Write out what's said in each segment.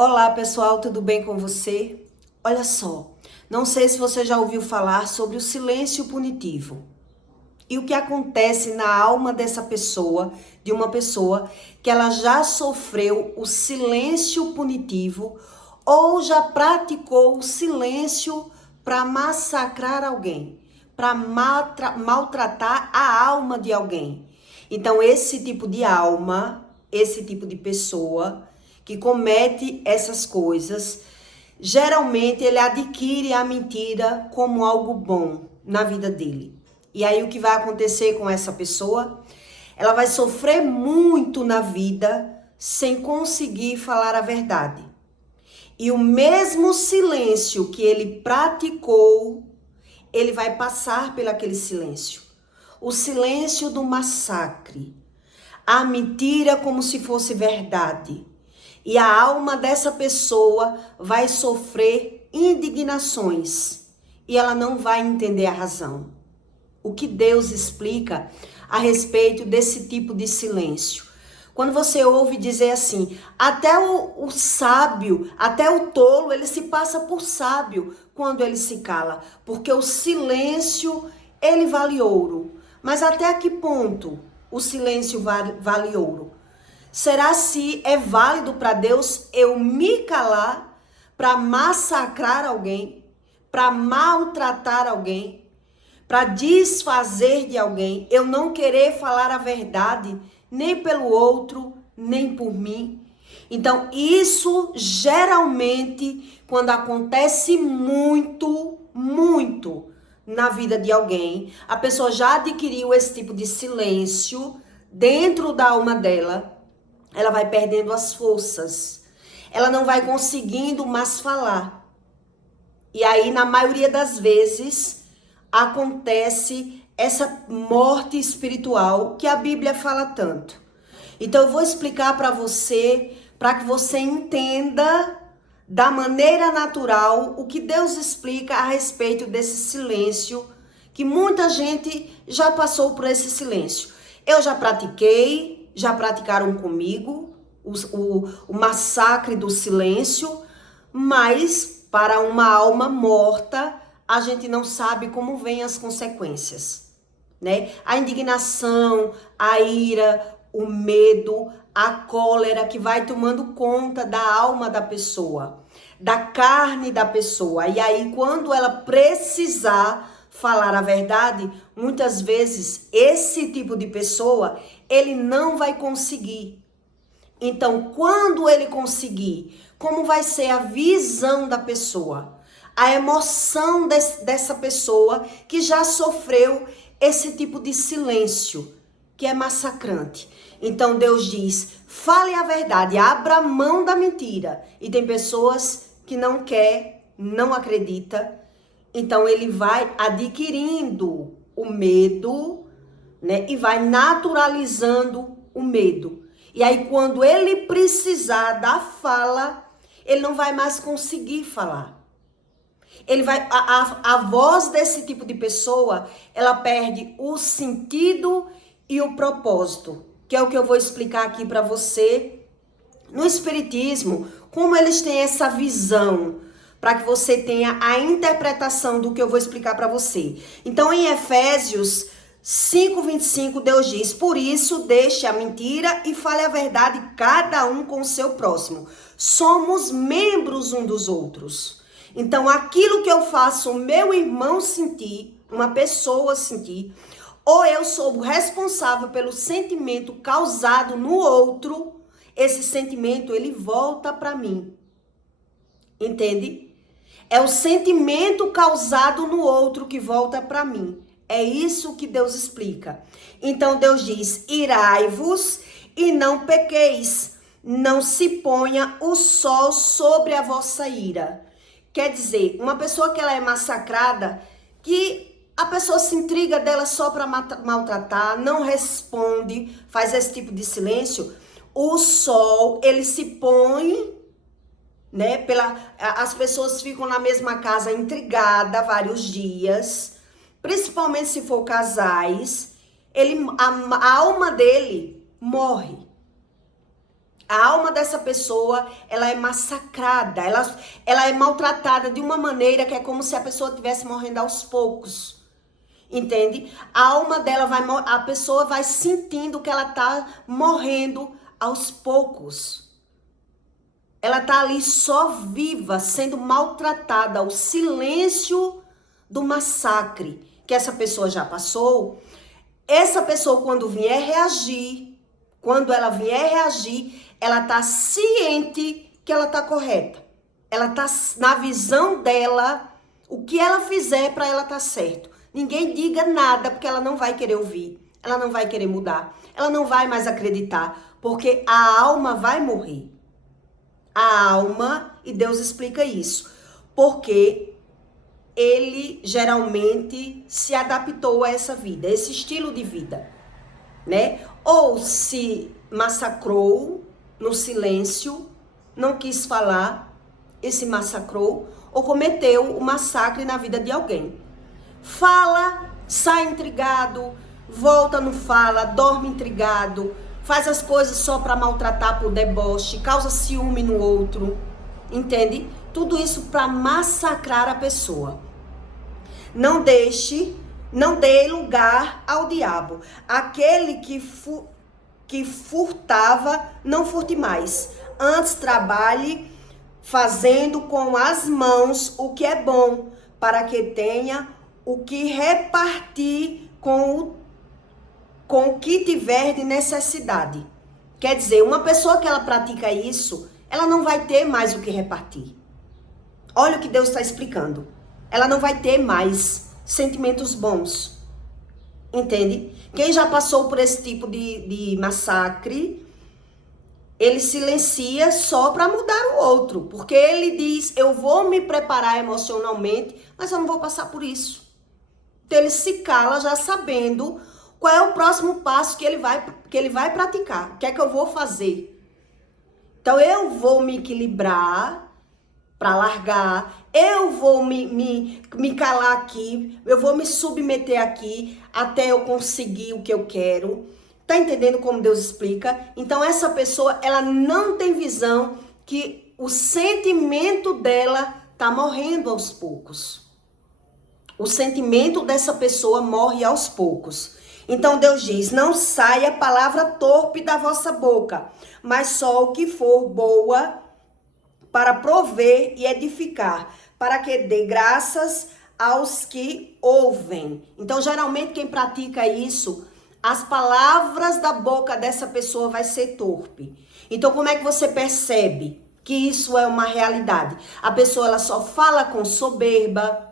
Olá pessoal, tudo bem com você? Olha só, não sei se você já ouviu falar sobre o silêncio punitivo e o que acontece na alma dessa pessoa, de uma pessoa que ela já sofreu o silêncio punitivo ou já praticou o silêncio para massacrar alguém, para maltratar a alma de alguém. Então, esse tipo de alma, esse tipo de pessoa que comete essas coisas, geralmente ele adquire a mentira como algo bom na vida dele. E aí o que vai acontecer com essa pessoa? Ela vai sofrer muito na vida sem conseguir falar a verdade. E o mesmo silêncio que ele praticou, ele vai passar pelaquele silêncio. O silêncio do massacre. A mentira como se fosse verdade. E a alma dessa pessoa vai sofrer indignações. E ela não vai entender a razão. O que Deus explica a respeito desse tipo de silêncio? Quando você ouve dizer assim, até o sábio, até o tolo, ele se passa por sábio quando ele se cala. Porque o silêncio, ele vale ouro. Mas até a que ponto o silêncio vale ouro? Será se é válido para Deus eu me calar para massacrar alguém, para maltratar alguém, para desfazer de alguém, eu não querer falar a verdade, nem pelo outro, nem por mim? Então, isso geralmente, quando acontece muito na vida de alguém, a pessoa já adquiriu esse tipo de silêncio dentro da alma dela, ela vai perdendo as forças. Ela não vai conseguindo mais falar. E aí, na maioria das vezes, acontece essa morte espiritual que a Bíblia fala tanto. Então, eu vou explicar para você, para que você entenda da maneira natural o que Deus explica a respeito desse silêncio, que muita gente já passou por esse silêncio. Eu já pratiquei, já praticaram comigo o massacre do silêncio, mas para uma alma morta, a gente não sabe como vêm as consequências, né? A indignação, a ira, o medo, a cólera que vai tomando conta da alma da pessoa, da carne da pessoa. E aí, quando ela precisar falar a verdade, muitas vezes esse tipo de pessoa, ele não vai conseguir. Então, quando ele conseguir, como vai ser a visão da pessoa? A emoção dessa pessoa que já sofreu esse tipo de silêncio, que é massacrante. Então, Deus diz, fale a verdade, abra mão da mentira. E tem pessoas que não quer, não acredita. Então, ele vai adquirindo o medo, né? E vai naturalizando o medo. E aí, quando ele precisar da fala, ele não vai mais conseguir falar. Ele vai, a voz desse tipo de pessoa, ela perde o sentido e o propósito, que é o que eu vou explicar aqui para você. No Espiritismo, como eles têm essa visão, para que você tenha a interpretação do que eu vou explicar para você. Então, em Efésios 5:25, Deus diz, por isso deixe a mentira e fale a verdade, cada um com o seu próximo. Somos membros um dos outros. Então, aquilo que eu faço o meu irmão sentir, uma pessoa sentir, ou eu sou o responsável pelo sentimento causado no outro, esse sentimento, ele volta para mim. Entende? É o sentimento causado no outro que volta para mim. É isso que Deus explica. Então Deus diz, irai-vos e não pequeis. Não se ponha o sol sobre a vossa ira. Quer dizer, uma pessoa que ela é massacrada, que a pessoa se intriga dela só para maltratar, não responde, faz esse tipo de silêncio, o sol, ele se põe, né? As pessoas ficam na mesma casa intrigada vários dias, principalmente se for casais, a alma dele morre. A alma dessa pessoa, ela é massacrada, ela é maltratada de uma maneira que é como se a pessoa estivesse morrendo aos poucos. Entende? A alma dela a pessoa vai sentindo que ela tá morrendo aos poucos. Ela tá ali só viva, sendo maltratada. O silêncio do massacre que essa pessoa já passou. Essa pessoa, quando ela vier reagir, ela tá ciente que ela tá correta. Ela tá na visão dela, o que ela fizer para ela tá certo. Ninguém diga nada, porque ela não vai querer ouvir. Ela não vai querer mudar. Ela não vai mais acreditar, porque a alma vai morrer. A alma, e Deus explica isso, porque ele geralmente se adaptou a essa vida, esse estilo de vida, né? Ou se massacrou no silêncio, não quis falar e se massacrou, ou cometeu o massacre na vida de alguém. Fala, sai intrigado, volta, não fala, dorme intrigado, faz as coisas só para maltratar, por deboche, causa ciúme no outro, entende? Tudo isso para massacrar a pessoa. Não dê lugar ao diabo. Aquele que furtava, não furte mais. Antes trabalhe fazendo com as mãos o que é bom, para que tenha o que repartir com o que tiver de necessidade. Quer dizer, uma pessoa que ela pratica isso, ela não vai ter mais o que repartir. Olha o que Deus está explicando. Ela não vai ter mais sentimentos bons. Entende? Quem já passou por esse tipo de massacre, ele silencia só para mudar o outro. Porque ele diz, eu vou me preparar emocionalmente, mas eu não vou passar por isso. Então ele se cala já sabendo qual é o próximo passo que ele vai praticar. O que é que eu vou fazer? Então eu vou me equilibrar para largar. Eu vou me calar aqui. Eu vou me submeter aqui até eu conseguir o que eu quero. Tá entendendo como Deus explica? Então essa pessoa, ela não tem visão que o sentimento dela tá morrendo aos poucos. O sentimento dessa pessoa morre aos poucos. Então Deus diz, não saia palavra torpe da vossa boca, mas só o que for boa para prover e edificar, para que dê graças aos que ouvem. Então geralmente quem pratica isso, as palavras da boca dessa pessoa vai ser torpe. Então como é que você percebe que isso é uma realidade? A pessoa ela só fala com soberba.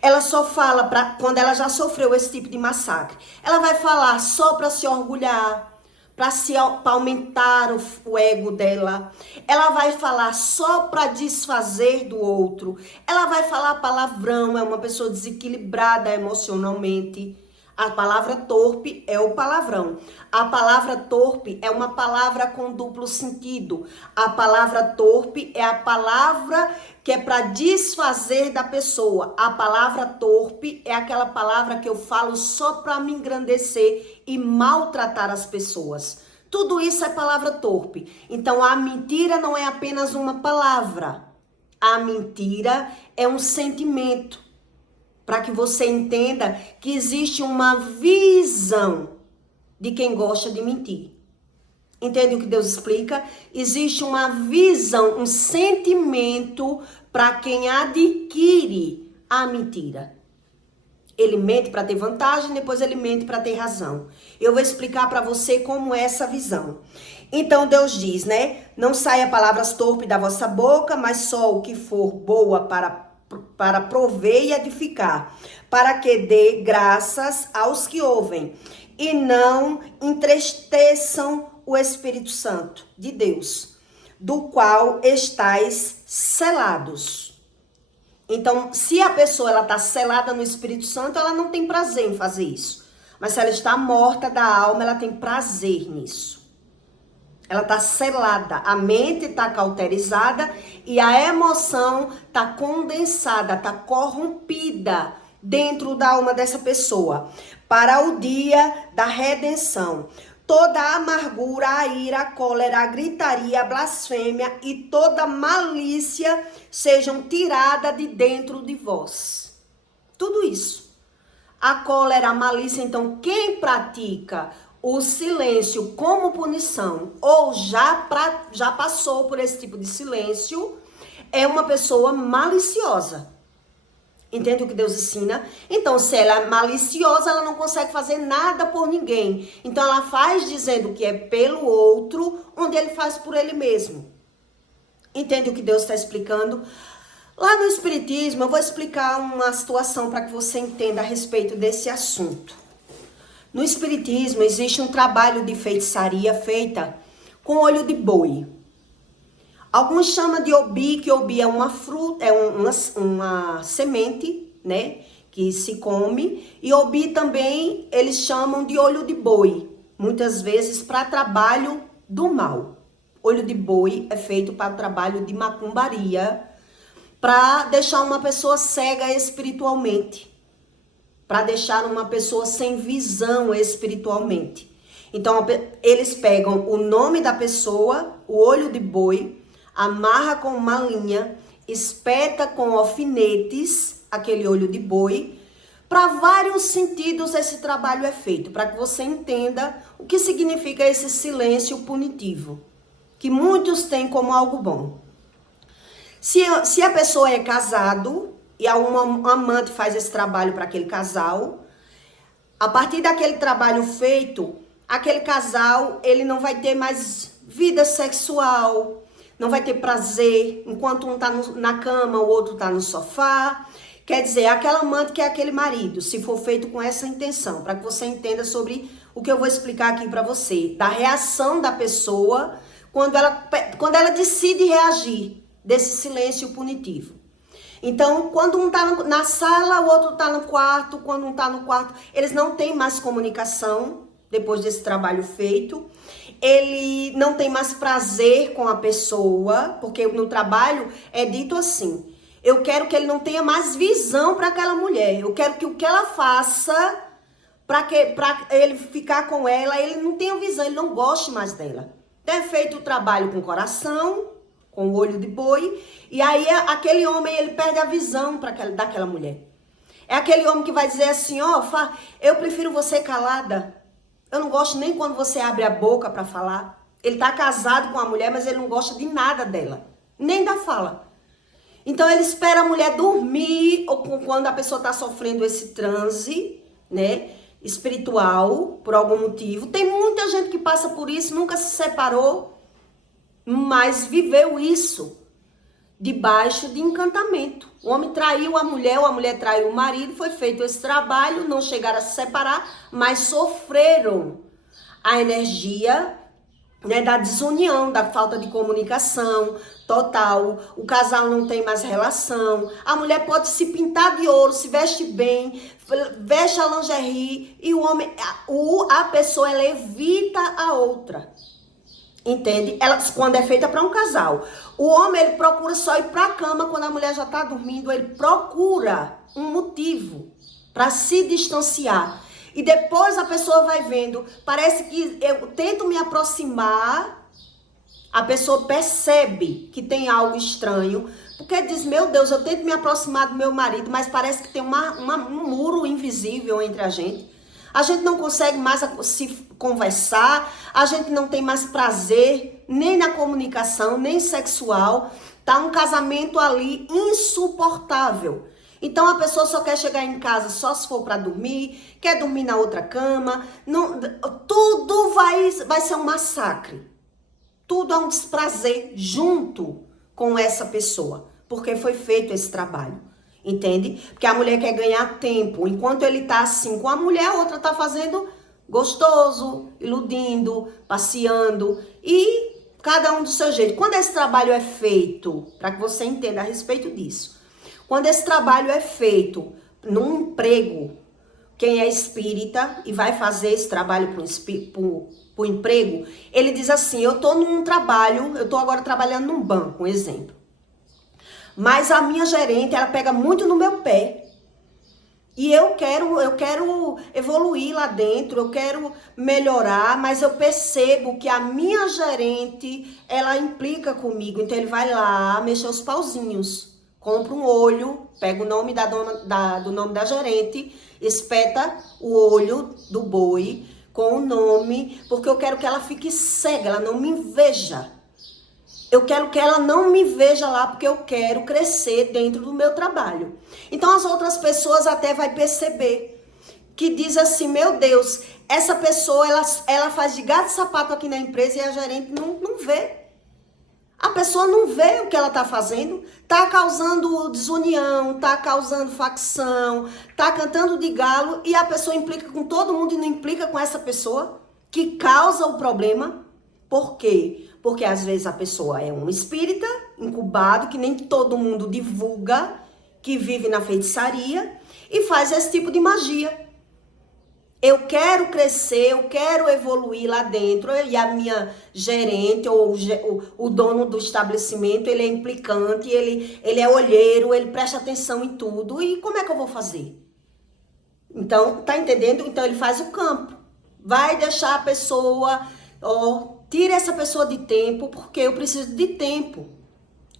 Ela só fala quando ela já sofreu esse tipo de massacre. Ela vai falar só para se orgulhar, para aumentar o ego dela. Ela vai falar só para desfazer do outro. Ela vai falar palavrão, é uma pessoa desequilibrada emocionalmente. A palavra torpe é o palavrão. A palavra torpe é uma palavra com duplo sentido. A palavra torpe é a palavra que é para desfazer da pessoa. A palavra torpe é aquela palavra que eu falo só para me engrandecer e maltratar as pessoas. Tudo isso é palavra torpe. Então a mentira não é apenas uma palavra. A mentira é um sentimento. Para que você entenda que existe uma visão de quem gosta de mentir. Entende o que Deus explica? Existe uma visão, um sentimento para quem adquire a mentira. Ele mente para ter vantagem, depois ele mente para ter razão. Eu vou explicar para você como é essa visão. Então Deus diz, né? Não saia palavras torpes da vossa boca, mas só o que for boa para prover e edificar, para que dê graças aos que ouvem, e não entristeçam o Espírito Santo de Deus, do qual estáis selados. Então, se a pessoa ela está selada no Espírito Santo, ela não tem prazer em fazer isso. Mas se ela está morta da alma, ela tem prazer nisso. Ela está selada, a mente está cauterizada e a emoção está condensada, está corrompida dentro da alma dessa pessoa. Para o dia da redenção, toda a amargura, a ira, a cólera, a gritaria, a blasfêmia e toda malícia sejam tiradas de dentro de vós. Tudo isso. A cólera, a malícia, então quem pratica o silêncio como punição ou já passou por esse tipo de silêncio, é uma pessoa maliciosa. Entende o que Deus ensina? Então, se ela é maliciosa, ela não consegue fazer nada por ninguém. Então, ela faz dizendo que é pelo outro, onde ele faz por ele mesmo. Entende o que Deus está explicando? Lá no Espiritismo, eu vou explicar uma situação para que você entenda a respeito desse assunto. No Espiritismo, existe um trabalho de feitiçaria feita com olho de boi. Alguns chamam de obi, que obi é uma fruta, é uma semente, né, que se come. E obi também eles chamam de olho de boi, muitas vezes para trabalho do mal. Olho de boi é feito para trabalho de macumbaria, para deixar uma pessoa cega espiritualmente, para deixar uma pessoa sem visão espiritualmente. Então, eles pegam o nome da pessoa, o olho de boi, amarra com uma linha, espeta com alfinetes, aquele olho de boi. Para vários sentidos esse trabalho é feito, para que você entenda o que significa esse silêncio punitivo, que muitos têm como algo bom. Se a pessoa é casado e um amante faz esse trabalho para aquele casal, a partir daquele trabalho feito, aquele casal ele não vai ter mais vida sexual, não vai ter prazer, enquanto um tá na cama, o outro tá no sofá. Quer dizer, aquela amante que é aquele marido, se for feito com essa intenção, para que você entenda sobre o que eu vou explicar aqui para você, da reação da pessoa quando ela decide reagir desse silêncio punitivo. Então, quando um tá na sala, o outro tá no quarto, quando um tá no quarto, eles não têm mais comunicação depois desse trabalho feito. Ele não tem mais prazer com a pessoa, porque no trabalho é dito assim: eu quero que ele não tenha mais visão para aquela mulher, eu quero que o que ela faça para ele ficar com ela, ele não tenha visão, ele não goste mais dela. Então é feito o trabalho com o coração, com o olho de boi, e aí aquele homem ele perde a visão daquela mulher. É aquele homem que vai dizer assim: ó, eu prefiro você calada. Eu não gosto nem quando você abre a boca para falar. Ele tá casado com a mulher, mas ele não gosta de nada dela, nem da fala. Então ele espera a mulher dormir, ou quando a pessoa tá sofrendo esse transe, né, espiritual, por algum motivo. Tem muita gente que passa por isso, nunca se separou, mas viveu isso debaixo de encantamento. O homem traiu a mulher traiu o marido, foi feito esse trabalho, não chegaram a se separar, mas sofreram a energia, né, da desunião, da falta de comunicação total. O casal não tem mais relação. A mulher pode se pintar de ouro, se veste bem, veste a lingerie, e o homem, a pessoa, ela evita a outra. Entende? Quando é feita para um casal. O homem, ele procura só ir para a cama quando a mulher já está dormindo. Ele procura um motivo para se distanciar. E depois a pessoa vai vendo. Parece que eu tento me aproximar. A pessoa percebe que tem algo estranho. Porque diz: meu Deus, eu tento me aproximar do meu marido, mas parece que tem um muro invisível entre a gente. A gente não consegue mais se conversar, a gente não tem mais prazer, nem na comunicação, nem sexual. Tá um casamento ali insuportável. Então a pessoa só quer chegar em casa só se for para dormir, quer dormir na outra cama. Não, tudo vai ser um massacre. Tudo é um desprazer junto com essa pessoa, porque foi feito esse trabalho. Entende? Porque a mulher quer ganhar tempo. Enquanto ele tá assim com a mulher, a outra tá fazendo gostoso, iludindo, passeando. E cada um do seu jeito. Quando esse trabalho é feito, para que você entenda a respeito disso. Quando esse trabalho é feito num emprego, quem é espírita e vai fazer esse trabalho pro emprego, ele diz assim: eu tô num trabalho, eu tô agora trabalhando num banco, um exemplo. Mas a minha gerente, ela pega muito no meu pé. E eu quero evoluir lá dentro, eu quero melhorar, mas eu percebo que a minha gerente, ela implica comigo. Então ele vai lá mexer os pauzinhos, compra um olho, pega o nome do nome da gerente, espeta o olho do boi com o nome, porque eu quero que ela fique cega, ela não me veja. Eu quero que ela não me veja lá, porque eu quero crescer dentro do meu trabalho. Então as outras pessoas até vai perceber, que diz assim, meu Deus, essa pessoa, ela faz de gato e sapato aqui na empresa e a gerente não vê. A pessoa não vê o que ela está fazendo, está causando desunião, está causando facção, está cantando de galo e a pessoa implica com todo mundo e não implica com essa pessoa que causa o problema. Por quê? Porque às vezes a pessoa é um espírita incubado, que nem todo mundo divulga, que vive na feitiçaria e faz esse tipo de magia. Eu quero crescer, eu quero evoluir lá dentro e a minha gerente ou o dono do estabelecimento, ele é implicante, ele é olheiro, ele presta atenção em tudo. E como é que eu vou fazer? Então, tá entendendo? Então ele faz o campo. Vai deixar a pessoa, tira essa pessoa de tempo, porque eu preciso de tempo.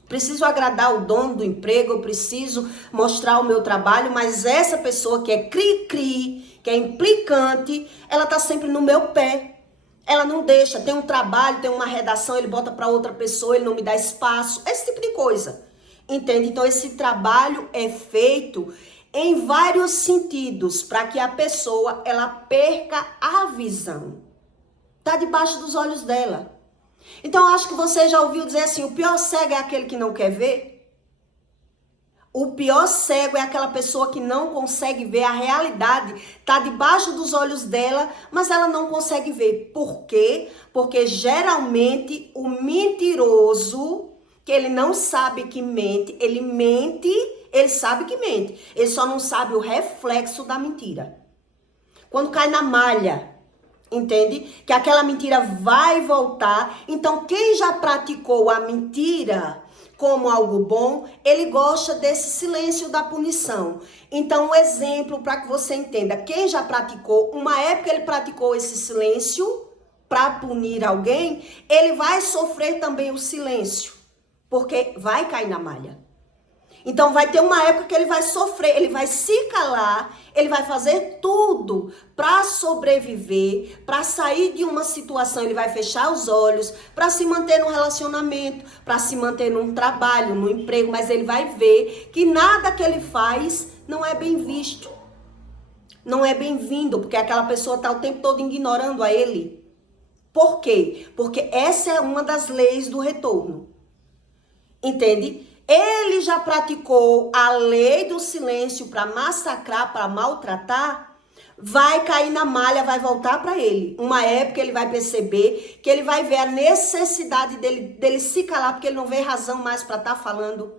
Preciso agradar o dono do emprego, eu preciso mostrar o meu trabalho, mas essa pessoa que é cri-cri, que é implicante, ela tá sempre no meu pé. Ela não deixa, tem um trabalho, tem uma redação, ele bota para outra pessoa, ele não me dá espaço, esse tipo de coisa. Entende? Então esse trabalho é feito em vários sentidos, para que a pessoa, ela perca a visão. Tá debaixo dos olhos dela. Então, acho que você já ouviu dizer assim, o pior cego é aquele que não quer ver. O pior cego é aquela pessoa que não consegue ver a realidade. Tá debaixo dos olhos dela, mas ela não consegue ver. Por quê? Porque geralmente o mentiroso, que ele não sabe que mente, ele sabe que mente. Ele só não sabe o reflexo da mentira. Quando cai na malha, entende? Que aquela mentira vai voltar. Então, quem já praticou a mentira como algo bom, ele gosta desse silêncio da punição. Então, um exemplo para que você entenda. Quem já praticou, uma época ele praticou esse silêncio para punir alguém, ele vai sofrer também o silêncio, porque vai cair na malha. Então vai ter uma época que ele vai sofrer, ele vai se calar, ele vai fazer tudo para sobreviver, para sair de uma situação, ele vai fechar os olhos, para se manter num relacionamento, para se manter num trabalho, num emprego, mas ele vai ver que nada que ele faz não é bem visto, não é bem-vindo, porque aquela pessoa está o tempo todo ignorando a ele. Por quê? Porque essa é uma das leis do retorno, entende? Ele já praticou a lei do silêncio para massacrar, para maltratar, vai cair na malha, vai voltar para ele. Uma época ele vai perceber que ele vai ver a necessidade dele se calar, porque ele não vê razão mais para estar falando.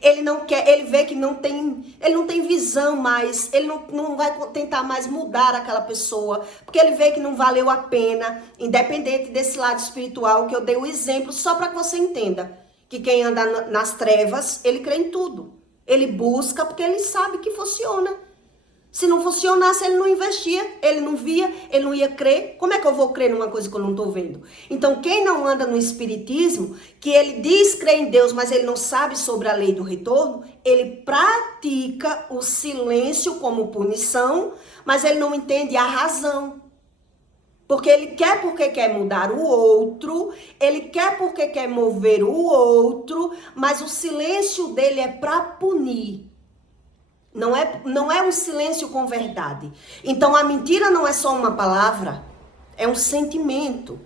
Ele não quer, ele vê que ele não tem visão mais, ele não vai tentar mais mudar aquela pessoa, porque ele vê que não valeu a pena, independente desse lado espiritual que eu dei o exemplo, só para que você entenda. Que quem anda nas trevas, ele crê em tudo. Ele busca porque ele sabe que funciona. Se não funcionasse, ele não investia, ele não via, ele não ia crer. Como é que eu vou crer numa coisa que eu não estou vendo? Então, quem não anda no espiritismo, que ele diz crer em Deus, mas ele não sabe sobre a lei do retorno, ele pratica o silêncio como punição, mas ele não entende a razão. Porque ele quer porque quer mudar o outro, ele quer porque quer mover o outro, mas o silêncio dele é para punir. Não é um silêncio com verdade. Então a mentira não é só uma palavra, é um sentimento.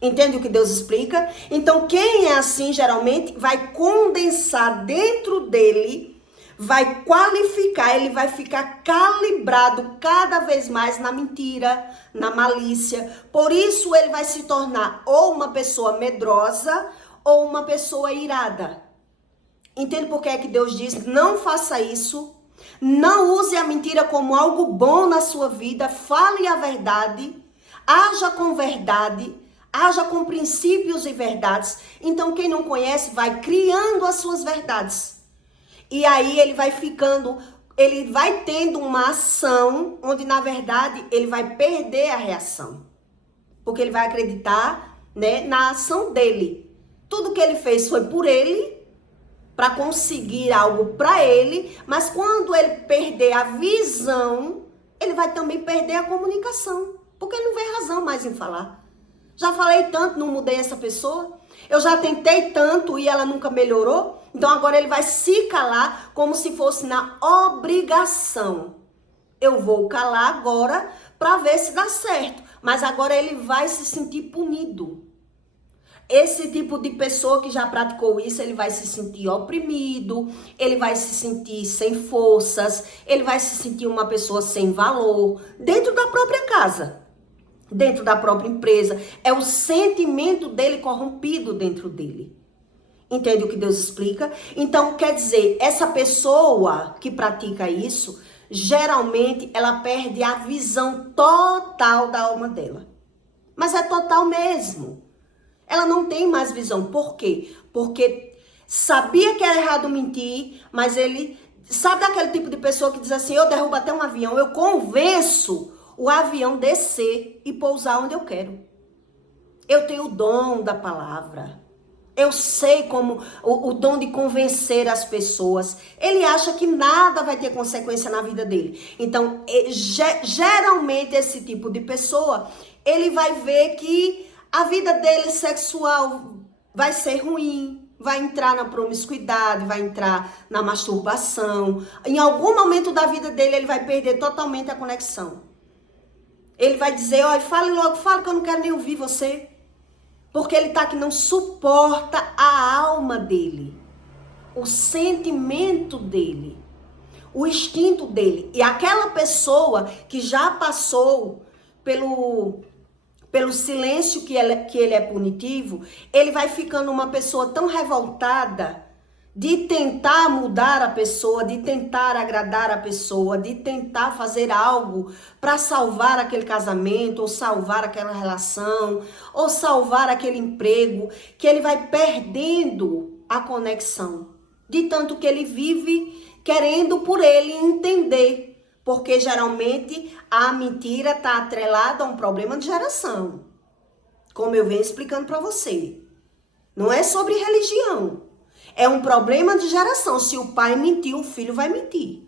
Entende o que Deus explica? Então quem é assim geralmente vai condensar dentro dele, vai qualificar, ele vai ficar calibrado cada vez mais na mentira, na malícia. Por isso ele vai se tornar ou uma pessoa medrosa ou uma pessoa irada. Entende por que é que Deus diz, não faça isso, não use a mentira como algo bom na sua vida, fale a verdade, haja com verdade, haja com princípios e verdades. Então quem não conhece vai criando as suas verdades. E aí ele vai ficando ele vai tendo uma ação onde, na verdade, ele vai perder a reação. Porque ele vai acreditar, né, na ação dele. Tudo que ele fez foi por ele, para conseguir algo para ele, mas quando ele perder a visão, ele vai também perder a comunicação. Porque ele não vê razão mais em falar. Já falei tanto, não mudei essa pessoa. Eu já tentei tanto e ela nunca melhorou. Então agora ele vai se calar como se fosse na obrigação. Eu vou calar agora para ver se dá certo. Mas agora ele vai se sentir punido. Esse tipo de pessoa que já praticou isso, ele vai se sentir oprimido, ele vai se sentir sem forças, ele vai se sentir uma pessoa sem valor, dentro da própria casa, dentro da própria empresa. É o sentimento dele corrompido dentro dele. Entende o que Deus explica? Então, quer dizer, essa pessoa que pratica isso, geralmente ela perde a visão total da alma dela. Mas é total mesmo. Ela não tem mais visão. Por quê? Porque sabia que era errado mentir, mas ele... Sabe daquele tipo de pessoa que diz assim, eu derrubo até um avião, eu convenço o avião descer e pousar onde eu quero. Eu tenho o dom da palavra. Eu sei como o dom de convencer as pessoas. Ele acha que nada vai ter consequência na vida dele. Então, geralmente esse tipo de pessoa, ele vai ver que a vida dele sexual vai ser ruim, vai entrar na promiscuidade, vai entrar na masturbação. Em algum momento da vida dele, ele vai perder totalmente a conexão. Ele vai dizer, olha, fale logo, fale que eu não quero nem ouvir você. Porque ele tá que não suporta a alma dele, o sentimento dele, o instinto dele. E aquela pessoa que já passou pelo silêncio que ele é punitivo, ele vai ficando uma pessoa tão revoltada de tentar mudar a pessoa, de tentar agradar a pessoa, de tentar fazer algo para salvar aquele casamento, ou salvar aquela relação, ou salvar aquele emprego, que ele vai perdendo a conexão. De tanto que ele vive querendo por ele entender. Porque geralmente a mentira está atrelada a um problema de geração. Como eu venho explicando para você. Não é sobre religião. É um problema de geração. Se o pai mentiu, o filho vai mentir.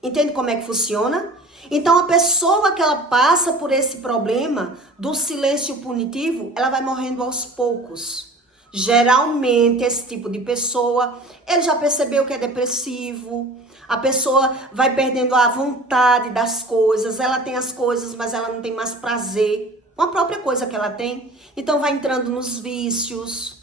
Entende como é que funciona? Então a pessoa que ela passa por esse problema do silêncio punitivo, ela vai morrendo aos poucos. Geralmente esse tipo de pessoa, ele já percebeu que é depressivo. A pessoa vai perdendo a vontade das coisas. Ela tem as coisas, mas ela não tem mais prazer com a própria coisa que ela tem. Então vai entrando nos vícios.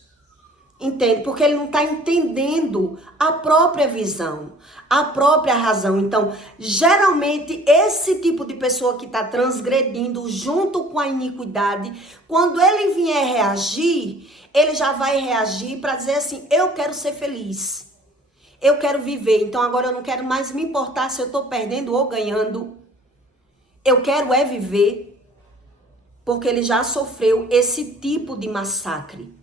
Entende? Porque ele não está entendendo a própria visão, a própria razão. Então, geralmente, esse tipo de pessoa que está transgredindo junto com a iniquidade, quando ele vier reagir, ele já vai reagir para dizer assim, eu quero ser feliz. Eu quero viver, então agora eu não quero mais me importar se eu estou perdendo ou ganhando. Eu quero é viver, porque ele já sofreu esse tipo de massacre.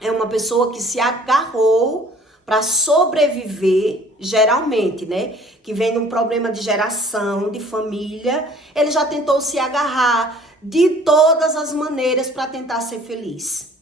É uma pessoa que se agarrou para sobreviver, geralmente, né? Que vem de um problema de geração, de família. Ele já tentou se agarrar de todas as maneiras para tentar ser feliz.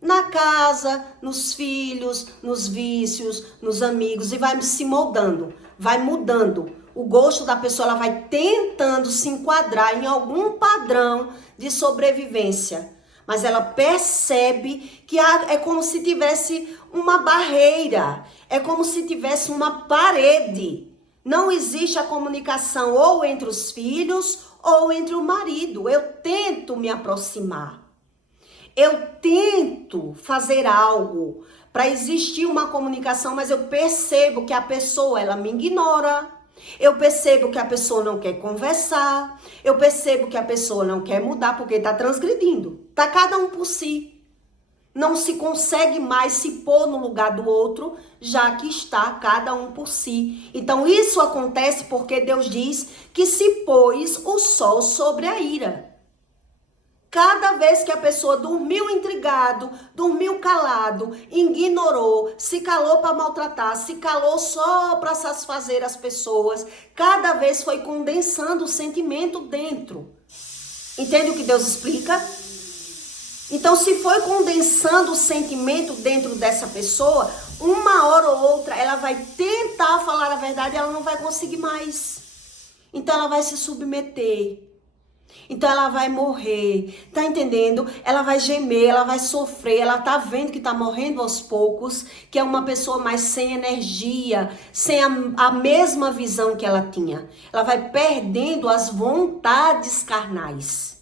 Na casa, nos filhos, nos vícios, nos amigos, e vai se moldando, vai mudando. O gosto da pessoa, ela vai tentando se enquadrar em algum padrão de sobrevivência. Mas ela percebe que é como se tivesse uma barreira, é como se tivesse uma parede. Não existe a comunicação ou entre os filhos ou entre o marido. Eu tento me aproximar. Eu tento fazer algo para existir uma comunicação, mas eu percebo que a pessoa, ela me ignora. Eu percebo que a pessoa não quer conversar. Eu percebo que a pessoa não quer mudar porque está transgredindo. Está cada um por si. Não se consegue mais se pôr no lugar do outro, já que está cada um por si. Então isso acontece porque Deus diz que se pôs o sol sobre a ira. Cada vez que a pessoa dormiu intrigado, dormiu calado, ignorou, se calou para maltratar, se calou só para satisfazer as pessoas, cada vez foi condensando o sentimento dentro. Entende o que Deus explica? Então, se foi condensando o sentimento dentro dessa pessoa, uma hora ou outra ela vai tentar falar a verdade e ela não vai conseguir mais. Então, ela vai se submeter. Então ela vai morrer, tá entendendo? Ela vai gemer, ela vai sofrer, ela tá vendo que tá morrendo aos poucos, que é uma pessoa mais sem energia, sem a mesma visão que ela tinha. Ela vai perdendo as vontades carnais.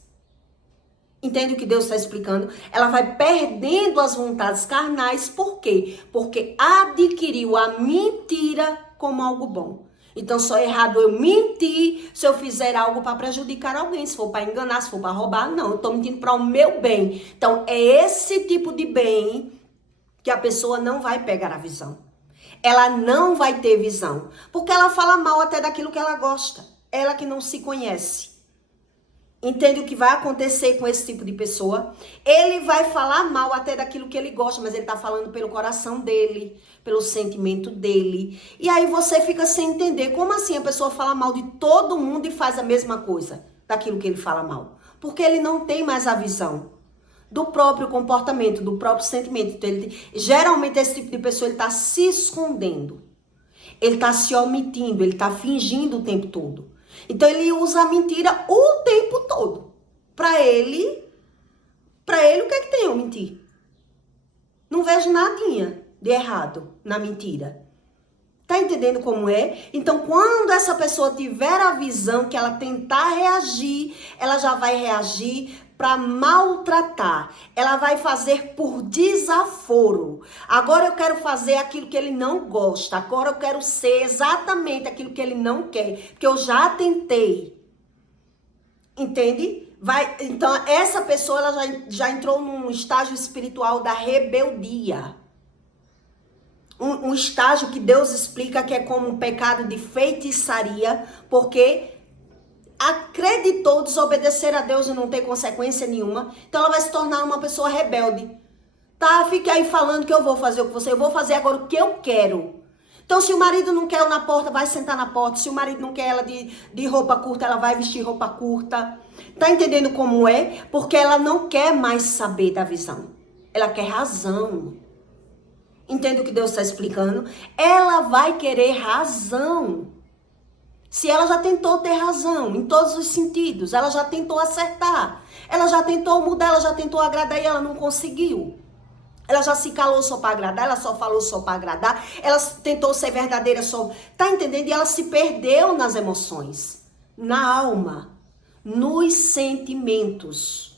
Entende o que Deus está explicando? Ela vai perdendo as vontades carnais, por quê? Porque adquiriu a mentira como algo bom. Então, só é errado eu mentir se eu fizer algo para prejudicar alguém. Se for para enganar, se for para roubar, não. Eu estou mentindo para o meu bem. Então, é esse tipo de bem que a pessoa não vai pegar a visão. Ela não vai ter visão. Porque ela fala mal até daquilo que ela gosta. Ela que não se conhece. Entende o que vai acontecer com esse tipo de pessoa? Ele vai falar mal até daquilo que ele gosta, mas ele tá falando pelo coração dele, pelo sentimento dele. E aí você fica sem entender. Como assim a pessoa fala mal de todo mundo e faz a mesma coisa daquilo que ele fala mal? Porque ele não tem mais a visão do próprio comportamento, do próprio sentimento. Então, geralmente esse tipo de pessoa ele tá se escondendo. Ele tá se omitindo, ele tá fingindo o tempo todo. Então ele usa a mentira o tempo todo. Para ele o que é que tem eu mentir? Não vejo nadinha de errado na mentira. Tá entendendo como é? Então quando essa pessoa tiver a visão que ela tentar reagir, ela já vai reagir para maltratar. Ela vai fazer por desaforo. Agora eu quero fazer aquilo que ele não gosta. Agora eu quero ser exatamente aquilo que ele não quer. Porque eu já tentei. Entende? Então essa pessoa ela já entrou num estágio espiritual da rebeldia. Um estágio que Deus explica que é como um pecado de feitiçaria. Porque acreditou desobedecer a Deus e não ter consequência nenhuma. Então ela vai se tornar uma pessoa rebelde. Tá, fique aí falando que eu vou fazer o que você... Eu vou fazer agora o que eu quero. Então se o marido não quer ela na porta, vai sentar na porta. Se o marido não quer ela de roupa curta, ela vai vestir roupa curta. Tá entendendo como é? Porque ela não quer mais saber da visão. Ela quer razão. Entende o que Deus está explicando? Ela vai querer razão. Se ela já tentou ter razão em todos os sentidos, ela já tentou acertar, ela já tentou mudar, ela já tentou agradar e ela não conseguiu. Ela já se calou só para agradar, ela só falou só para agradar, ela tentou ser verdadeira só, tá entendendo? E ela se perdeu nas emoções, na alma, nos sentimentos.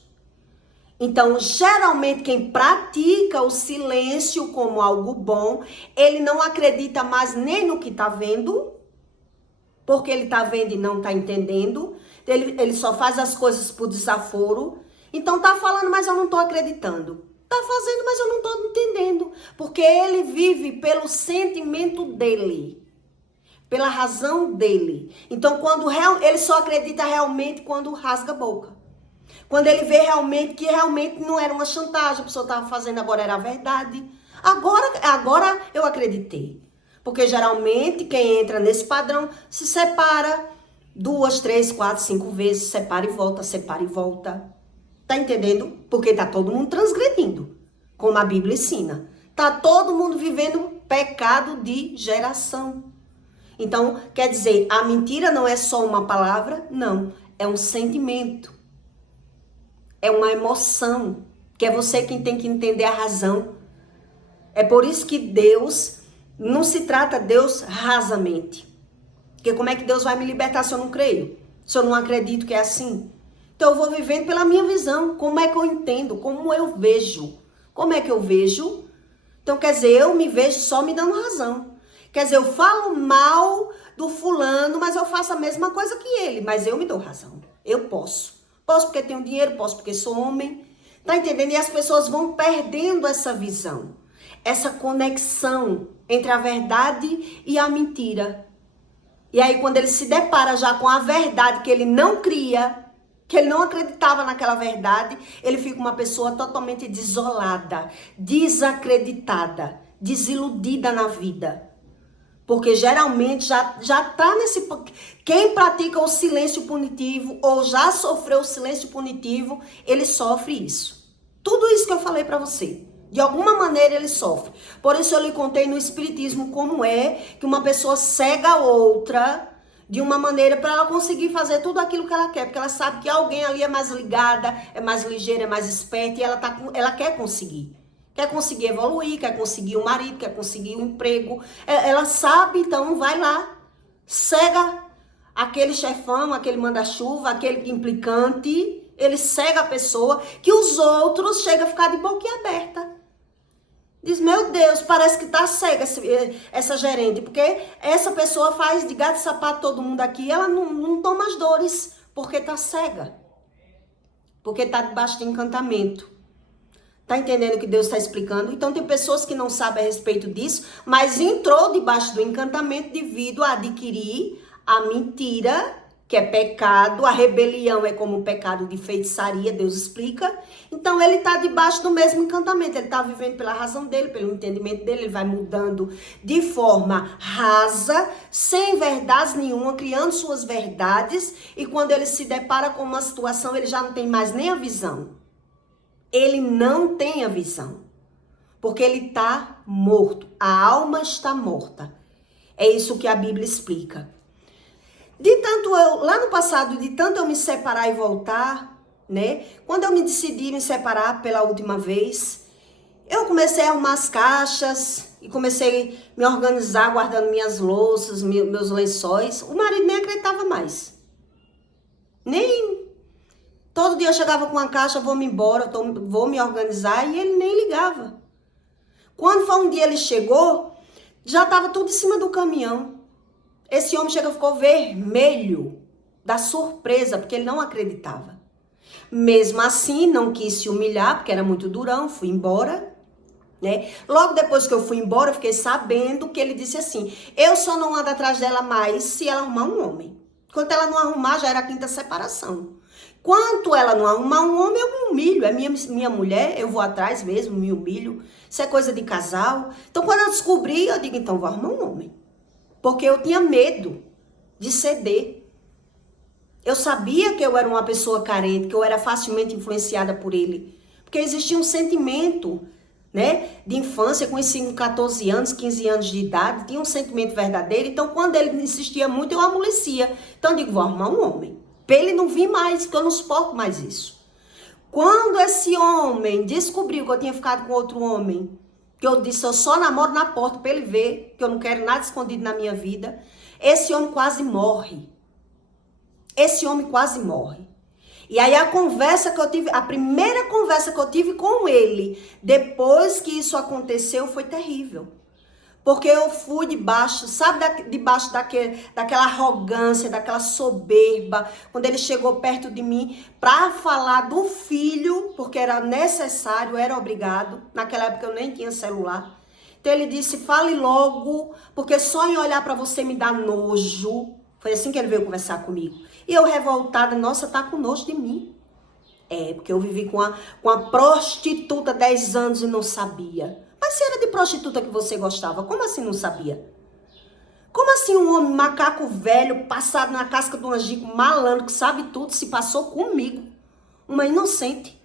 Então, geralmente quem pratica o silêncio como algo bom, ele não acredita mais nem no que tá vendo, porque ele tá vendo e não tá entendendo. Ele só faz as coisas por desaforo. Então tá falando, mas eu não tô acreditando. Tá fazendo, mas eu não tô entendendo. Porque ele vive pelo sentimento dele. Pela razão dele. Então ele só acredita realmente quando rasga a boca. Quando ele vê realmente que realmente não era uma chantagem. A pessoa tava fazendo, agora era a verdade. Agora eu acreditei. Porque geralmente quem entra nesse padrão se separa 2, 3, 4, 5 vezes, separa e volta, separa e volta. Tá entendendo? Porque tá todo mundo transgredindo, como a Bíblia ensina. Tá todo mundo vivendo pecado de geração. Então, quer dizer, a mentira não é só uma palavra, não. É um sentimento. É uma emoção. Que é você quem tem que entender a razão. É por isso que Deus... Não se trata Deus rasamente. Porque como é que Deus vai me libertar se eu não creio? Se eu não acredito que é assim? Então eu vou vivendo pela minha visão. Como é que eu entendo? Como eu vejo? Como é que eu vejo? Então quer dizer, eu me vejo só me dando razão. Quer dizer, eu falo mal do fulano, mas eu faço a mesma coisa que ele. Mas eu me dou razão. Eu posso. Posso porque tenho dinheiro, posso porque sou homem. Tá entendendo? E as pessoas vão perdendo essa visão. Essa conexão entre a verdade e a mentira. E aí quando ele se depara já com a verdade que ele não cria, que ele não acreditava naquela verdade, ele fica uma pessoa totalmente desolada, desacreditada, desiludida na vida. Porque geralmente já tá nesse... Quem pratica o silêncio punitivo ou já sofreu o silêncio punitivo, ele sofre isso. Tudo isso que eu falei para você. De alguma maneira ele sofre. Por isso eu lhe contei no Espiritismo como é que uma pessoa cega a outra de uma maneira para ela conseguir fazer tudo aquilo que ela quer. Porque ela sabe que alguém ali é mais ligada, é mais ligeira, é mais esperta e ela quer conseguir. Quer conseguir evoluir, quer conseguir um marido, quer conseguir um emprego. Ela sabe, então vai lá, cega aquele chefão, aquele manda-chuva, aquele implicante. Ele cega a pessoa que os outros chegam a ficar de boquiaberta. Diz, meu Deus, parece que tá cega essa gerente, porque essa pessoa faz de gato e sapato todo mundo aqui, ela não toma as dores, porque tá cega. Porque tá debaixo de encantamento. Tá entendendo o que Deus está explicando? Então tem pessoas que não sabem a respeito disso, mas entrou debaixo do encantamento devido a adquirir a mentira, que é pecado, a rebelião é como o pecado de feitiçaria, Deus explica. Então ele está debaixo do mesmo encantamento, ele está vivendo pela razão dele, pelo entendimento dele, ele vai mudando de forma rasa, sem verdades nenhuma, criando suas verdades, e quando ele se depara com uma situação, ele já não tem mais nem a visão. Ele não tem a visão, porque ele está morto, a alma está morta. É isso que a Bíblia explica. Lá no passado, de tanto eu me separar e voltar, né? Quando eu me decidi me separar pela última vez, eu comecei a arrumar as caixas e comecei a me organizar, guardando minhas louças, meus lençóis. O marido nem acreditava mais. Todo dia eu chegava com uma caixa, vou me embora, vou me organizar, e ele nem ligava. Quando foi um dia ele chegou, já estava tudo em cima do caminhão. Esse homem ficou vermelho da surpresa, porque ele não acreditava. Mesmo assim, não quis se humilhar, porque era muito durão, fui embora, né? Logo depois que eu fui embora, eu fiquei sabendo que ele disse assim, eu só não ando atrás dela mais se ela arrumar um homem. Enquanto ela não arrumar, já era a quinta separação. Quanto ela não arrumar um homem, eu me humilho. É minha mulher, eu vou atrás mesmo, me humilho. Isso é coisa de casal. Então, quando eu descobri, eu digo, então vou arrumar um homem. Porque eu tinha medo de ceder. Eu sabia que eu era uma pessoa carente, que eu era facilmente influenciada por ele. Porque existia um sentimento, né, de infância, com esses 14 anos, 15 anos de idade, tinha um sentimento verdadeiro. Então, quando ele insistia muito, eu amolecia. Então, eu digo, vou arrumar um homem. Pra ele não vir mais, porque eu não suporto mais isso. Quando esse homem descobriu que eu tinha ficado com outro homem, que eu disse, eu só namoro na porta pra ele ver, que eu não quero nada escondido na minha vida, esse homem quase morre. Esse homem quase morre. E aí a primeira conversa que eu tive com ele, depois que isso aconteceu, foi terrível. Porque eu fui debaixo, sabe, debaixo daquela arrogância, daquela soberba, quando ele chegou perto de mim para falar do filho, porque era necessário, era obrigado. Naquela época eu nem tinha celular. Então ele disse, fale logo, porque só em olhar para você me dá nojo. Foi assim que ele veio conversar comigo. E eu revoltada, nossa, tá com nojo de mim. É, porque eu vivi com a prostituta 10 anos e não sabia. Mas se era de prostituta que você gostava, como assim não sabia? Como assim um homem macaco velho, passado na casca do angico, malandro, que sabe tudo, se passou comigo? Uma inocente.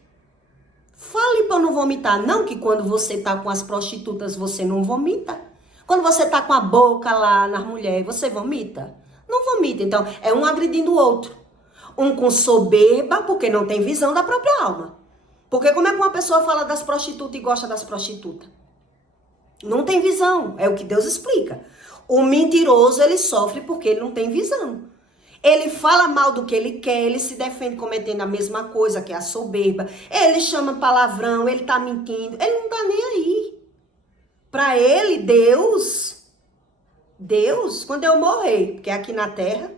Fale para eu não vomitar. Não que quando você tá com as prostitutas, você não vomita. Quando você tá com a boca lá nas mulheres, você vomita? Não vomita. Então, é um agredindo o outro. Um com soberba, porque não tem visão da própria alma. Porque como é que uma pessoa fala das prostitutas e gosta das prostitutas? Não tem visão, é o que Deus explica. O mentiroso, ele sofre porque ele não tem visão. Ele fala mal do que ele quer, ele se defende cometendo a mesma coisa, que é a soberba. Ele chama palavrão, ele tá mentindo, ele não tá nem aí. Para ele, Deus, quando eu morrer, porque é aqui na terra,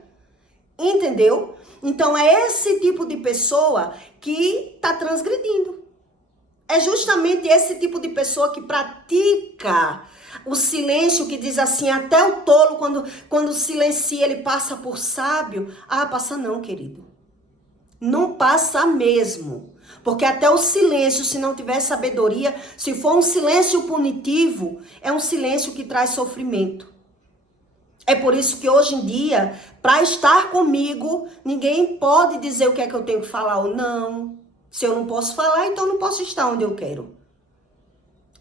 entendeu? Então é esse tipo de pessoa que tá transgredindo. É justamente esse tipo de pessoa que pratica o silêncio, que diz assim, até o tolo, quando silencia, ele passa por sábio. Ah, passa não, querido. Não passa mesmo. Porque até o silêncio, se não tiver sabedoria, se for um silêncio punitivo, é um silêncio que traz sofrimento. É por isso que hoje em dia, para estar comigo, ninguém pode dizer o que é que eu tenho que falar ou não. Se eu não posso falar, então eu não posso estar onde eu quero.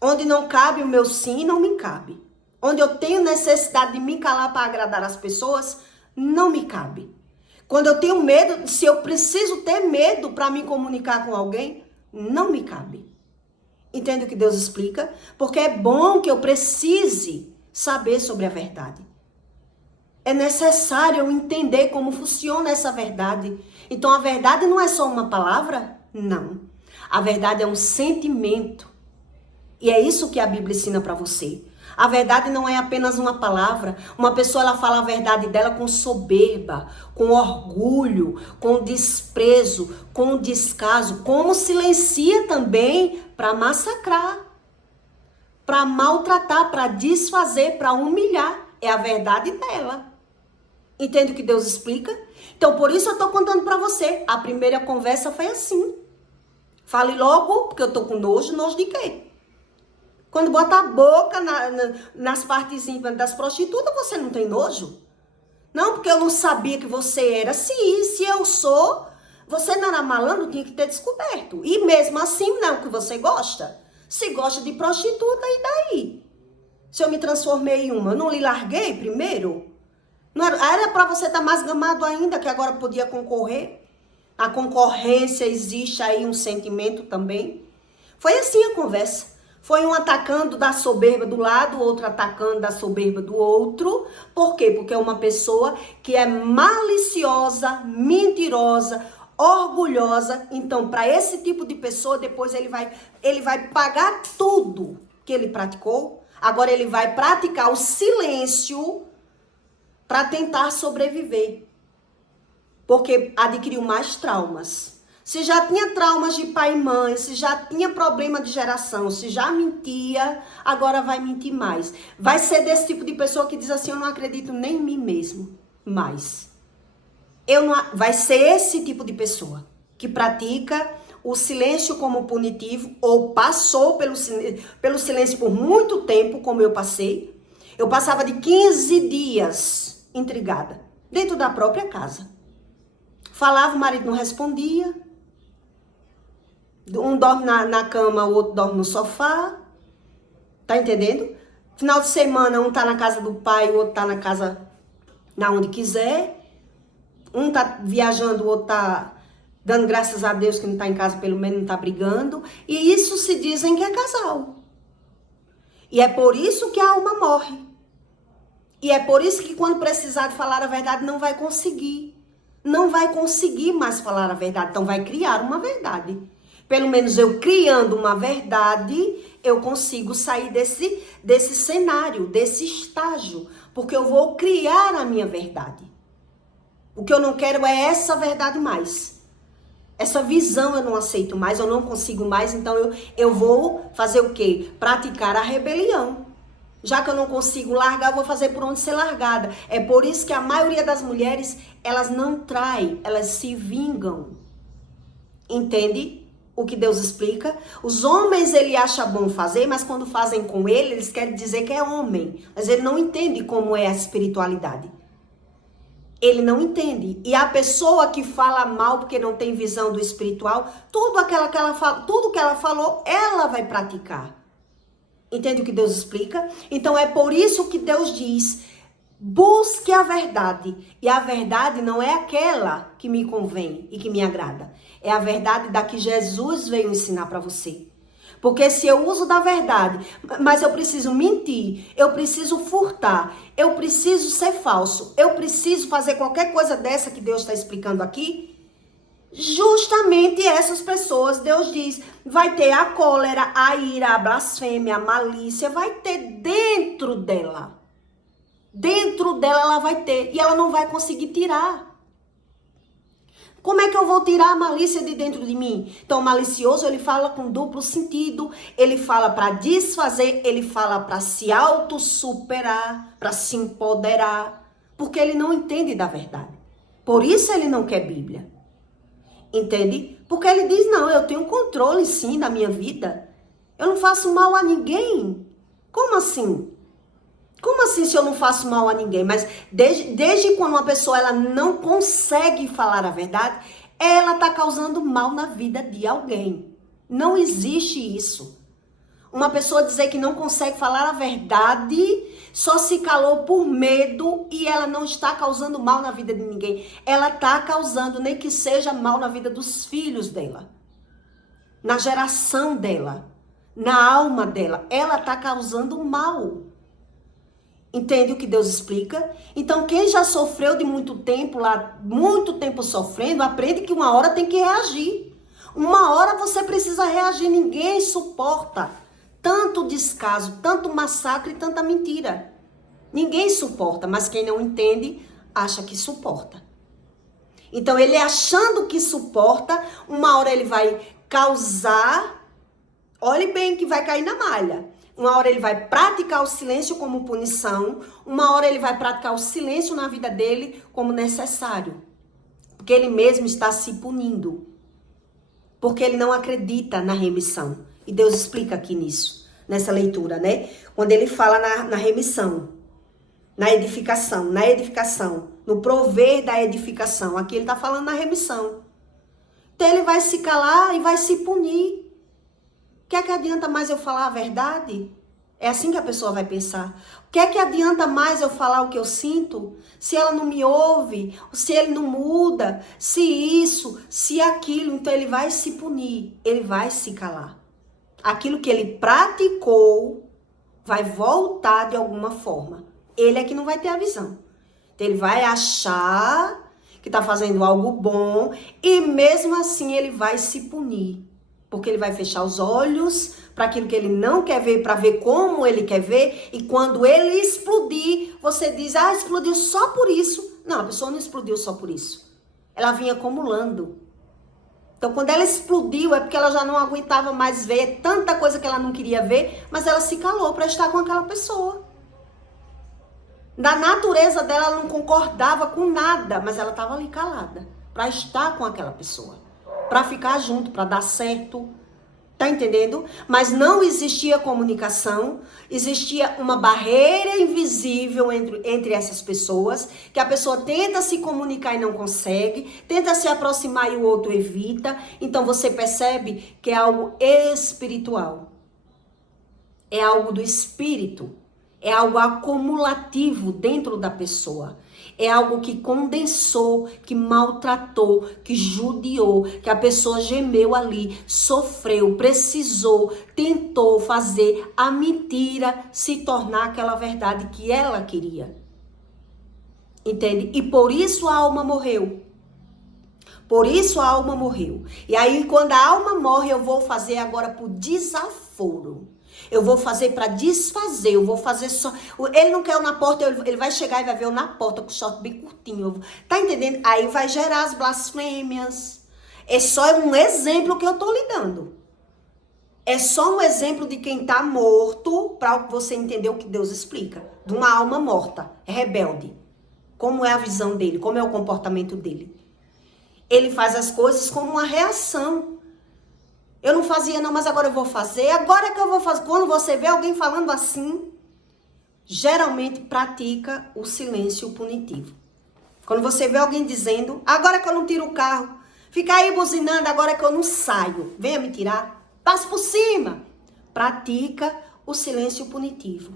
Onde não cabe o meu sim, não me cabe. Onde eu tenho necessidade de me calar para agradar as pessoas, não me cabe. Quando eu tenho medo, se eu preciso ter medo para me comunicar com alguém, não me cabe. Entende o que Deus explica? Porque é bom que eu precise saber sobre a verdade. É necessário eu entender como funciona essa verdade. Então a verdade não é só uma palavra? Não. A verdade é um sentimento. E é isso que a Bíblia ensina para você. A verdade não é apenas uma palavra. Uma pessoa, ela fala a verdade dela com soberba, com orgulho, com desprezo, com descaso, como silencia também para massacrar, para maltratar, para desfazer, para humilhar. É a verdade dela. Entende o que Deus explica? Então, por isso eu estou contando para você. A primeira conversa foi assim. Fale logo, porque eu estou com nojo. Nojo de quê? Quando bota a boca nas partes íntimas das prostitutas, você não tem nojo? Não, porque eu não sabia que você era. Sim, se eu sou, você não era malandro, tinha que ter descoberto. E mesmo assim, não, que você gosta. Se gosta de prostituta, e daí? Se eu me transformei em uma, eu não lhe larguei primeiro? Não era para você estar mais gamado ainda, que agora podia concorrer? A concorrência, existe aí um sentimento também. Foi assim a conversa. Foi um atacando da soberba do lado, outro atacando da soberba do outro. Por quê? Porque é uma pessoa que é maliciosa, mentirosa, orgulhosa. Então, para esse tipo de pessoa, depois ele vai pagar tudo que ele praticou. Agora ele vai praticar o silêncio para tentar sobreviver. Porque adquiriu mais traumas. Se já tinha traumas de pai e mãe, se já tinha problema de geração, se já mentia, agora vai mentir mais. Vai ser desse tipo de pessoa que diz assim, eu não acredito nem em mim mesmo mais. Vai ser esse tipo de pessoa que pratica o silêncio como punitivo ou passou pelo silêncio por muito tempo, como eu passei. Eu passava de 15 dias intrigada, dentro da própria casa. Falava, o marido não respondia. Um dorme na cama, o outro dorme no sofá. Tá entendendo? Final de semana, um tá na casa do pai, o outro tá na casa, na onde quiser. Um tá viajando, o outro tá dando graças a Deus que não tá em casa, pelo menos não tá brigando. E isso se dizem que é casal. E é por isso que a alma morre. E é por isso que quando precisar de falar a verdade, não vai conseguir. Não vai conseguir mais falar a verdade. Então vai criar uma verdade. Pelo menos eu criando uma verdade, eu consigo sair desse cenário, desse estágio. Porque eu vou criar a minha verdade. O que eu não quero é essa verdade mais. Essa visão eu não aceito mais, eu não consigo mais. Então eu vou fazer o quê? Praticar a rebelião. Já que eu não consigo largar, eu vou fazer por onde ser largada. É por isso que a maioria das mulheres, elas não traem, elas se vingam. Entende o que Deus explica? Os homens, ele acha bom fazer, mas quando fazem com ele, eles querem dizer que é homem. Mas ele não entende como é a espiritualidade. Ele não entende. E a pessoa que fala mal porque não tem visão do espiritual, tudo que ela falou, ela vai praticar. Entende o que Deus explica? Então é por isso que Deus diz, busque a verdade. E a verdade não é aquela que me convém e que me agrada. É a verdade da que Jesus veio ensinar para você. Porque se eu uso da verdade, mas eu preciso mentir, eu preciso furtar, eu preciso ser falso, eu preciso fazer qualquer coisa dessa que Deus está explicando aqui, justamente essas pessoas, Deus diz, vai ter a cólera, a ira, a blasfêmia, a malícia, vai ter dentro dela. Dentro dela ela vai ter e ela não vai conseguir tirar. Como é que eu vou tirar a malícia de dentro de mim? Então, o malicioso, ele fala com duplo sentido, ele fala para desfazer, ele fala para se auto-superar, para se empoderar, porque ele não entende da verdade. Por isso ele não quer Bíblia. Entende? Porque ele diz, não, eu tenho controle sim da minha vida. Eu não faço mal a ninguém. Como assim? Como assim se eu não faço mal a ninguém? Mas desde quando uma pessoa ela não consegue falar a verdade, ela está causando mal na vida de alguém. Não existe isso. Uma pessoa dizer que não consegue falar a verdade, só se calou por medo e ela não está causando mal na vida de ninguém. Ela está causando, nem que seja mal na vida dos filhos dela, na geração dela, na alma dela. Ela está causando mal. Entende o que Deus explica? Então, quem já sofreu de muito tempo lá, muito tempo sofrendo, aprende que uma hora tem que reagir. Uma hora você precisa reagir, ninguém suporta tanto descaso, tanto massacre, tanta mentira. Ninguém suporta, mas quem não entende, acha que suporta. Então, ele achando que suporta, uma hora ele vai causar, olhe bem que vai cair na malha. Uma hora ele vai praticar o silêncio como punição, uma hora ele vai praticar o silêncio na vida dele como necessário. Porque ele mesmo está se punindo. Porque ele não acredita na remissão. E Deus explica aqui nisso, nessa leitura, né? Quando ele fala na remissão, na edificação, no prover da edificação. Aqui ele está falando na remissão. Então ele vai se calar e vai se punir. O que é que adianta mais eu falar a verdade? É assim que a pessoa vai pensar. O que é que adianta mais eu falar o que eu sinto? Se ela não me ouve, se ele não muda, se isso, se aquilo. Então ele vai se punir, ele vai se calar. Aquilo que ele praticou vai voltar de alguma forma. Ele é que não vai ter a visão. Então ele vai achar que está fazendo algo bom e mesmo assim ele vai se punir. Porque ele vai fechar os olhos para aquilo que ele não quer ver, para ver como ele quer ver. E quando ele explodir, você diz, explodiu só por isso. Não, a pessoa não explodiu só por isso. Ela vinha acumulando. Então, quando ela explodiu, é porque ela já não aguentava mais ver tanta coisa que ela não queria ver, mas ela se calou para estar com aquela pessoa. Da natureza dela, ela não concordava com nada, mas ela estava ali calada para estar com aquela pessoa. Para ficar junto, para dar certo, tá entendendo? Mas não existia comunicação, existia uma barreira invisível entre essas pessoas, que a pessoa tenta se comunicar e não consegue, tenta se aproximar e o outro evita. Então você percebe que é algo espiritual, é algo do espírito, é algo acumulativo dentro da pessoa. É algo que condensou, que maltratou, que judiou, que a pessoa gemeu ali, sofreu, precisou, tentou fazer a mentira se tornar aquela verdade que ela queria. Entende? E por isso a alma morreu. Por isso a alma morreu. E aí quando a alma morre, eu vou fazer agora por desaforo. Eu vou fazer para desfazer, eu vou fazer só... Ele não quer eu na porta, ele vai chegar e vai ver eu na porta com o short bem curtinho. Tá entendendo? Aí vai gerar as blasfêmias. É só um exemplo que eu tô lhe dando. É só um exemplo de quem tá morto, para você entender o que Deus explica. De uma alma morta, rebelde. Como é a visão dele, como é o comportamento dele. Ele faz as coisas como uma reação. Eu não fazia não, mas agora eu vou fazer. Agora que eu vou fazer. Quando você vê alguém falando assim, geralmente pratica o silêncio punitivo. Quando você vê alguém dizendo, agora que eu não tiro o carro, fica aí buzinando, agora que eu não saio, venha me tirar, passe por cima. Pratica o silêncio punitivo.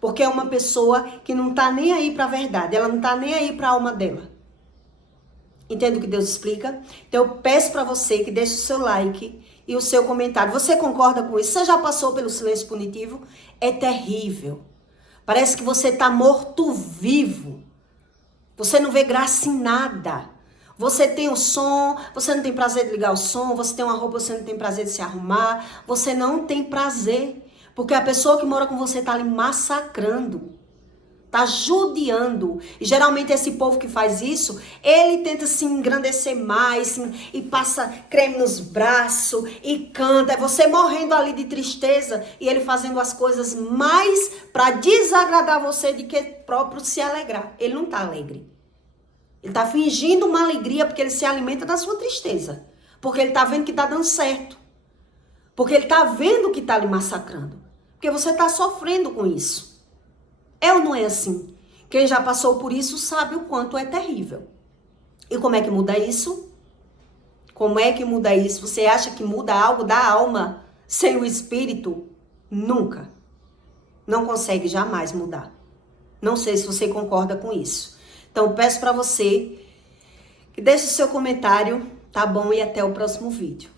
Porque é uma pessoa que não tá nem aí para a verdade, ela não tá nem aí para a alma dela. Entende o que Deus explica? Então eu peço para você que deixe o seu like e o seu comentário. Você concorda com isso? Você já passou pelo silêncio punitivo? É terrível. Parece que você está morto-vivo. Você não vê graça em nada. Você tem o som, você não tem prazer de ligar o som, você tem uma roupa, você não tem prazer de se arrumar, você não tem prazer. Porque a pessoa que mora com você está ali massacrando. Tá judiando. E geralmente esse povo que faz isso, ele tenta se engrandecer mais e passa creme nos braços e canta. É você morrendo ali de tristeza e ele fazendo as coisas mais para desagradar você do que próprio se alegrar. Ele não tá alegre. Ele tá fingindo uma alegria porque ele se alimenta da sua tristeza. Porque ele tá vendo que tá dando certo. Porque ele tá vendo que tá lhe massacrando. Porque você tá sofrendo com isso. É ou não é assim? Quem já passou por isso sabe o quanto é terrível. E como é que muda isso? Como é que muda isso? Você acha que muda algo da alma sem o espírito? Nunca. Não consegue jamais mudar. Não sei se você concorda com isso. Então, peço para você que deixe o seu comentário, tá bom? E até o próximo vídeo.